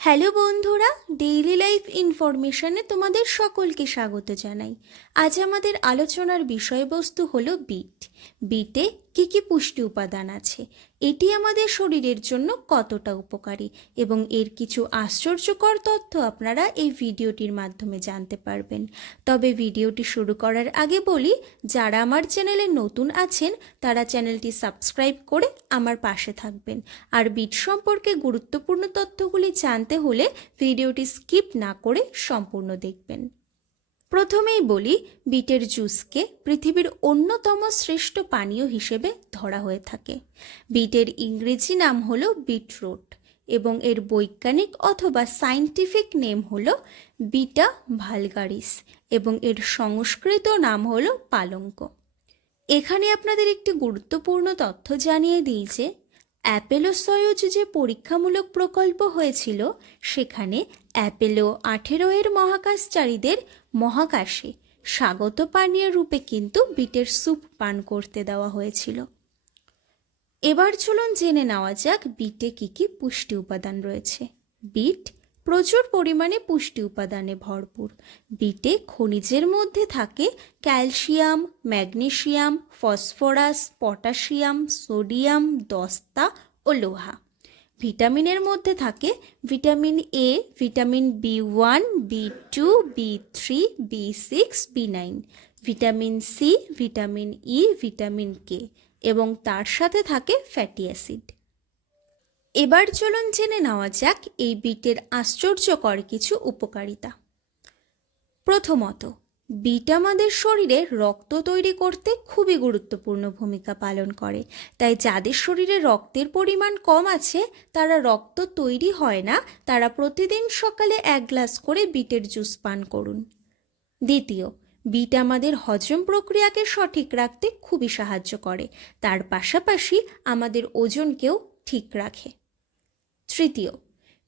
Hello বন্ধুরা daily life ইনফরমেশনে তোমাদের সকলকে স্বাগত জানাই। আজ আমাদের আলোচনার বিষয়বস্তু হলো বিট বিটে কী কী পুষ্টি উপাদান আছে? এটি আমাদের শরীরের জন্য কতটা উপকারী? এবং এর কিছু আশ্চর্যকর তথ্য আপনারা এই ভিডিওটির মাধ্যমে জানতে পারবেন। তবে ভিডিওটি শুরু করার আগে বলি, যারা আমার চ্যানেলে নতুন আছেন, তারা চ্যানেলটি সাবস্ক্রাইব করে আমার পাশে থাকবেন। আর বিট সম্পর্কে গুরুত্বপূর্ণ তথ্যগুলি জানতে হলে ভিডিওটি স্কিপ না করে সম্পূর্ণ দেখবেন। প্রথমেই বলি, বিটের জুসকে পৃথিবীর অন্যতম শ্রেষ্ঠ পানীয় হিসেবে ধরা হয়ে থাকে। বিটের ইংরেজি নাম হলো বিটরুট এবং এর বৈজ্ঞানিক অথবা সাইন্টিফিক নেম হলো বিটা ভালগারিস এবং এর সংস্কৃত নাম হলো পালঙ্ক। এখানে আপনাদের একটি গুরুত্বপূর্ণ তথ্য জানিয়ে দিই যে অ্যাপেলো সয়োজ যে পরীক্ষামূলক প্রকল্প হয়েছিল, সেখানে অ্যাপেলো আঠেরো এর মহাকাশচারীদের মহাকাশে স্বাগত পানীয় রূপে কিন্তু বিটের স্যুপ পান করতে দেওয়া হয়েছিল। এবার চলুন জেনে নেওয়া যাক বিটে কী কী পুষ্টি উপাদান রয়েছে। বিট প্রচুর পরিমাণে পুষ্টি উপাদানে ভরপুর। বিটে খনিজের মধ্যে থাকে calcium, magnesium, phosphorus, potassium, sodium, দস্তা ও লোহা। ভিটামিনের মধ্যে থাকে vitamin A vitamin B one B two B three B six B nine vitamin C vitamin E vitamin K এবং তার সাথে থাকে ফ্যাটি অ্যাসিড। এবার চলুন জেনে নেওয়া যাক এই বিটের আশ্চর্যকর কিছু উপকারিতা। প্রথমত, বিট আমাদের শরীরে রক্ত তৈরি করতে খুবই গুরুত্বপূর্ণ ভূমিকা পালন করে। তাই যাদের শরীরে রক্তের পরিমাণ কম আছে, তারা রক্ত তৈরি হয় না, তারা প্রতিদিন সকালে এক গ্লাস করে বিটের জুস পান করুন। দ্বিতীয়, বিট আমাদের হজম প্রক্রিয়াকে সঠিক রাখতে খুবই সাহায্য করে। তার পাশাপাশি আমাদের ওজনকেও ঠিক রাখে। তৃতীয়,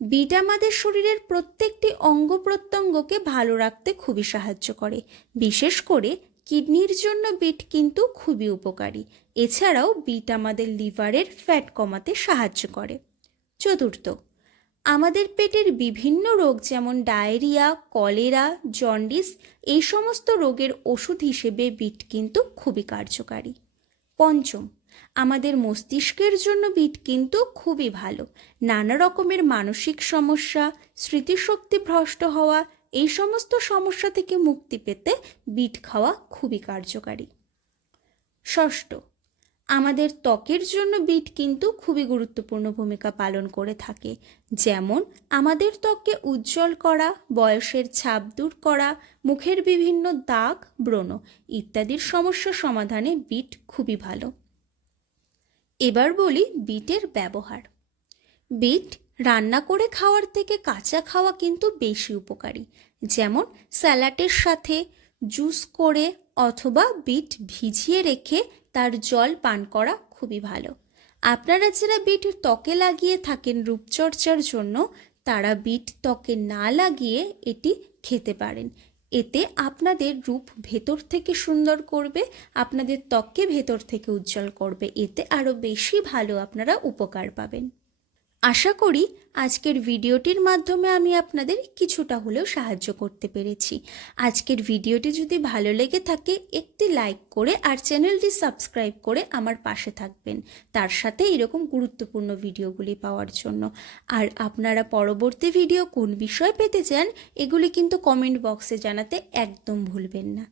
বিট আমাদের শরীরের প্রত্যেকটি অঙ্গ প্রত্যঙ্গকে ভালো রাখতে খুবই সাহায্য করে। বিশেষ করে কিডনির জন্য বিট কিন্তু খুবই উপকারী। এছাড়াও বিট আমাদের লিভারের ফ্যাট কমাতে সাহায্য করে। চতুর্থ, আমাদের পেটের বিভিন্ন রোগ যেমন ডায়রিয়া, কলেরা, জন্ডিস, এই সমস্ত রোগের ওষুধ হিসেবে বিট কিন্তু খুবই কার্যকারী। পঞ্চম আমাদের মস্তিষ্কের জন্য বিট কিন্তু খুবই ভালো। নানা রকমের মানসিক সমস্যা, স্মৃতিশক্তি ভ্রষ্ট হওয়া, এই সমস্ত সমস্যা থেকে মুক্তি পেতে বিট খাওয়া খুবই কার্যকারী। ষষ্ঠ, আমাদের ত্বকের জন্য বিট কিন্তু খুবই গুরুত্বপূর্ণ ভূমিকা পালন করে থাকে। যেমন, আমাদের ত্বককে উজ্জ্বল করা, বয়সের ছাপ দূর করা, মুখের বিভিন্ন দাগ, ব্রণ ইত্যাদির সমস্যা সমাধানে বিট খুবই ভালো। এবার বলি বিটের ব্যবহার। বিট রান্না করে খাওয়ার থেকে কাঁচা খাওয়া কিন্তু বেশি উপকারী। যেমন স্যালাডের সাথে জুস করে অথবা বিট ভিজিয়ে রেখে তার জল পান করা খুবই ভালো। আপনারা যারা বিট ত্বকে লাগিয়ে থাকেন রূপচর্চার জন্য, তারা বিট ত্বকে না লাগিয়ে এটি খেতে পারেন। এতে আপনাদের রূপ ভেতর থেকে সুন্দর করবে, আপনাদের ত্বককে ভেতর থেকে উজ্জ্বল করবে। এতে আরও বেশি ভালো আপনারা উপকার পাবেন। আশা করি আজকের ভিডিওটির মাধ্যমে আমি আপনাদের কিছুটা হলেও সাহায্য করতে পেরেছি। আজকের ভিডিওটি যদি ভালো লেগে থাকে, একটি লাইক করে আর চ্যানেলটি সাবস্ক্রাইব করে আমার পাশে থাকবেন। তার সাথে এরকম গুরুত্বপূর্ণ ভিডিওগুলি পাওয়ার জন্য। আর আপনারা পরবর্তী ভিডিও কোন বিষয় পেতে চান, এগুলি কিন্তু কমেন্ট বক্সে জানাতে একদম ভুলবেন না।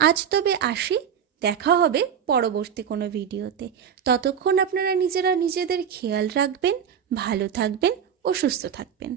আজ তবে আসি। দেখা হবে পরবর্তী কোনো ভিডিওতে। ততক্ষণ আপনারা নিজেরা নিজেদের খেয়াল রাখবেন, ভালো থাকবেন ও সুস্থ থাকবেন।